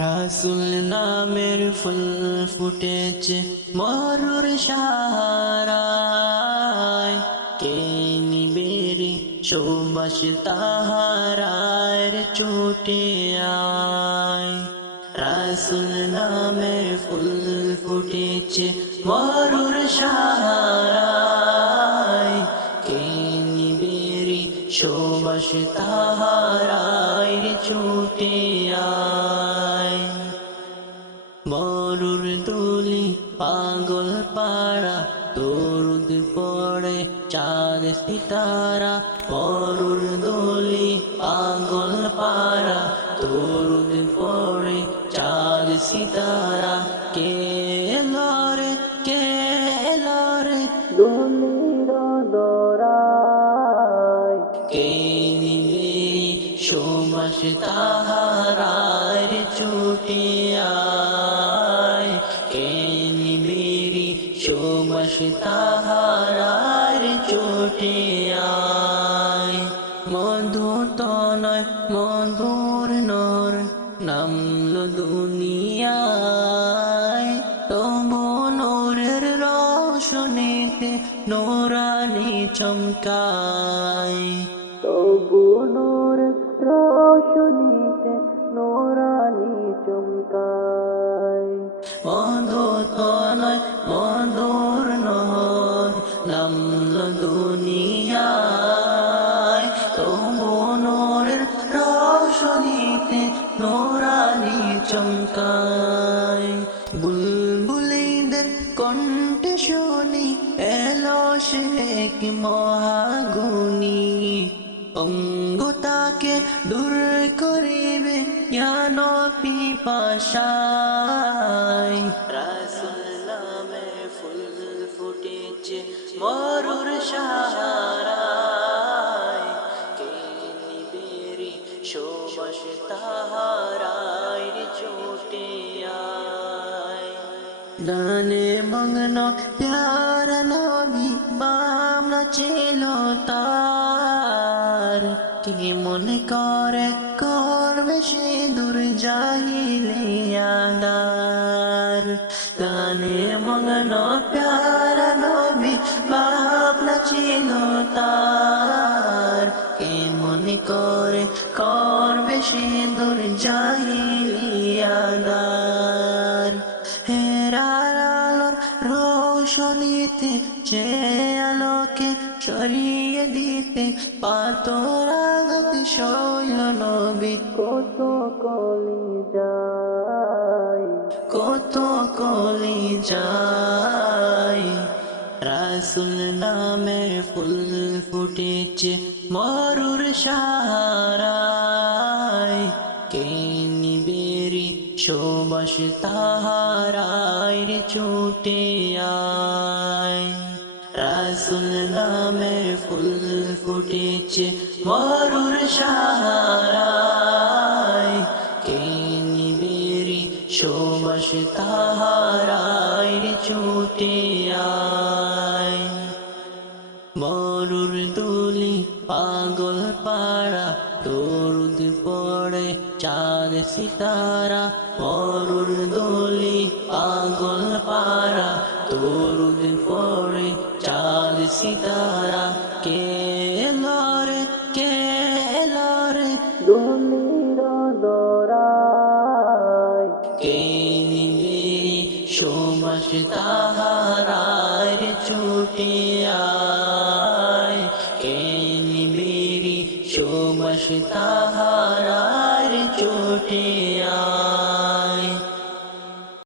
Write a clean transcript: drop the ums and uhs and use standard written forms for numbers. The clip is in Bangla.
রাসূল নামের ফুল ফুটেছে মরুর সাহারায়, কে নিবেরি সুবাস তাহারার ছুটে আয়। রাসূল নামের ফুল ফুটেছে মরুর সাহারায়, কে নিবেরি সুবাস তাহারার ছুটে আয়। মরুর দুলি পাগল পাড়া দরুদ পড়ে চাঁদ সিতারা, মরুর দুলি পাগল পাড়া দরুদ পড়ে চাঁদ সিতারা, কে লরে দুলির দরায়, কে নিবে সুবাস তাহারার ছুটে আয়, কে নিবেরি সুবাস তাহারার ছুটে আয়। মধু তনয় মধুর নর নামলো দুনিয়ায়, তবু নূরের রোশনীতে নূরানি চমকায়, তবু নূরের রোশনীতে নূরানি চমকায়। মধু তনয় মধুর নহর নামলো দুনিয়ায়, তবু নূরের রোশনীতে নূরানি চমকায়। বুলবুলিদের কণ্ঠে শুনি এলো শেখ মহাগুণী, অঙ্গতাকে দূর করিবে জ্ঞান পিপাসায়। রাসূল নামের ফুল ফুটেছে মরুর সাহারায়, কে নিবেরি সুবাস তাহারার ছুটে আয়। গানে মগ্ন প্যারা নবী বাম ছিল তার, কে মনে করে করবে সে দূর জাহিলিয়াদার। গানে মগ্ন প্যারা নবী বাম ছিল তার, কে মনে করে করবে সে দূর জাহিলিয়াদার। হেরার আলোর রোশনীতে যে আলোকে সরিয়ে দিতে পাথর আঘাত সইল নবী, কত কলি যায়, কত কলি যায়। রাসূল নামের ফুল ফুটেছে মরুর সাহারায়, কে নিবেরি সুবাস তাহারার ছুটে আয়। রাসূল নামের ফুল ফুটেছে মরুর সাহারায়, কে নিবেরি সুবাস তাহারার ছুটে আয়। মরুর দুলি পাগল পাড়া দরুদ পড়ে চাঁদ সিতারা, মরুর দুলি পাগল পাড়া দরুদ পড়ে চাঁদ সিতারা, কে লরে দুলির দরায়, কে নিবে সুবাস তাহারার ছুটে আয়, কে নিবেরি সুবাস তাহারার ছুটে